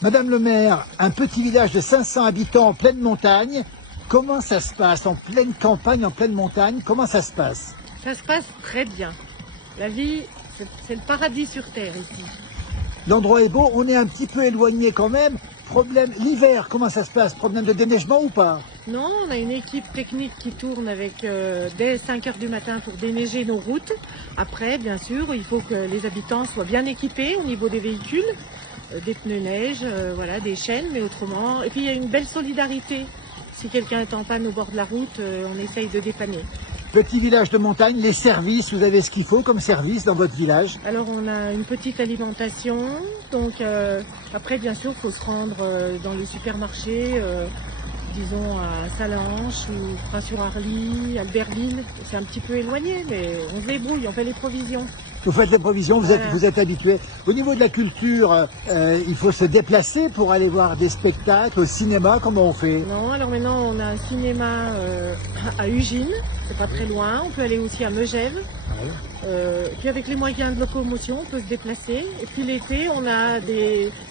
Madame le maire, un petit village de 500 habitants en pleine montagne, comment ça se passe? En pleine campagne, en pleine montagne, comment ça se passe? Ça se passe très bien. La vie, c'est le paradis sur terre ici. L'endroit est beau, on est un petit peu éloigné quand même. Problème, l'hiver, comment ça se passe? Problème de déneigement ou pas? Non, on a une équipe technique qui tourne avec dès 5 h du matin pour déneiger nos routes. Après, bien sûr, il faut que les habitants soient bien équipés au niveau des véhicules, des pneus neige, voilà, des chaînes, mais autrement. Et puis il y a une belle solidarité. Si quelqu'un est en panne au bord de la route, on essaye de dépanner. Petit village de montagne, les services, vous avez ce qu'il faut comme service dans votre village? Alors on a une petite alimentation, donc après bien sûr il faut se rendre dans les supermarchés, disons à Salanches ou Pras-sur-Arly, Albertville, c'est un petit peu éloigné mais on se débrouille, on fait les provisions. Vous faites les provisions, vous êtes habitué. Au niveau de la culture, il faut se déplacer pour aller voir des spectacles au cinéma, comment on fait? Non, alors maintenant on a un cinéma à Ugine, c'est pas très loin, on peut aller aussi à Megève. Puis avec les moyens de locomotion, on peut se déplacer. Et puis l'été, on a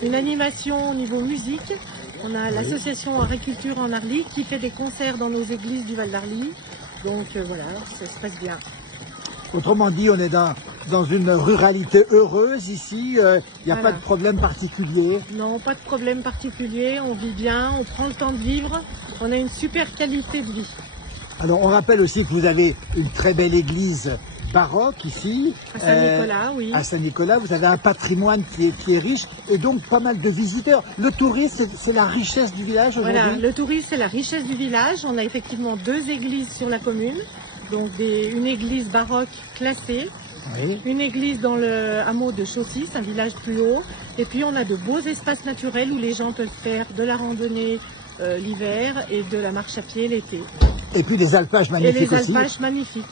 une animation au niveau musique. On a l'association Agriculture en Arly qui fait des concerts dans nos églises du Val d'Arly. Donc voilà, ça se passe bien. Autrement dit, on est dans une ruralité heureuse ici, il n'y a pas de problème particulier. Non, pas de problème particulier, on vit bien, on prend le temps de vivre, on a une super qualité de vie. Alors on rappelle aussi que vous avez une très belle église baroque ici. À Saint-Nicolas, oui. À Saint-Nicolas, vous avez un patrimoine qui est riche et donc pas mal de visiteurs. Le tourisme, c'est la richesse du village aujourd'hui? Voilà, le tourisme, c'est la richesse du village. On a effectivement 2 églises sur la commune. Donc une église baroque classée, oui. Une église dans le hameau de Chaussis, un village plus haut. Et puis on a de beaux espaces naturels où les gens peuvent faire de la randonnée l'hiver et de la marche à pied l'été. Et puis des alpages magnifiques aussi. Et les alpages magnifiques.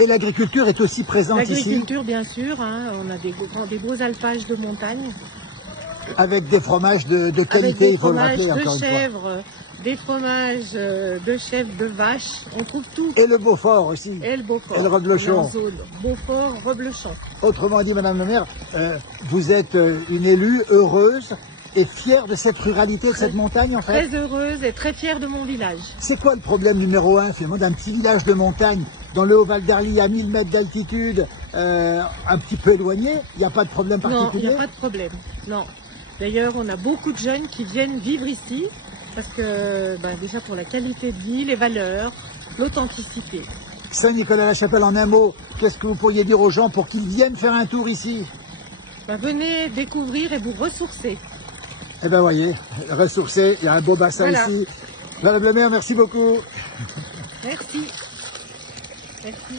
Et l'agriculture est aussi présente ici? L'agriculture, bien sûr, hein, on a des beaux alpages de montagne. Avec des fromages de qualité, il faut le rappeler encore une fois. Des fromages de chèvre, des fromages de chèvre, de vache, on trouve tout. Et le Beaufort aussi. Et le Beaufort. Et le Reblochon. Beaufort, Reblochon. Autrement dit, Madame la maire, vous êtes une élue heureuse et fière de cette ruralité, de cette montagne en fait? Très heureuse et très fière de mon village. C'est quoi le problème numéro 1 finalement d'un petit village de montagne dans le Haut-Val d'Arly à 1000 mètres d'altitude, un petit peu éloigné? Il n'y a pas de problème particulier? Non, il n'y a pas de problème, non. D'ailleurs, on a beaucoup de jeunes qui viennent vivre ici parce que déjà pour la qualité de vie, les valeurs, l'authenticité. Saint-Nicolas-la-Chapelle, en un mot, qu'est-ce que vous pourriez dire aux gens pour qu'ils viennent faire un tour ici? Venez découvrir et vous ressourcer. Eh bien, voyez, ressourcer, il y a un beau bassin ici. Madame la maire, merci beaucoup. Merci. Merci.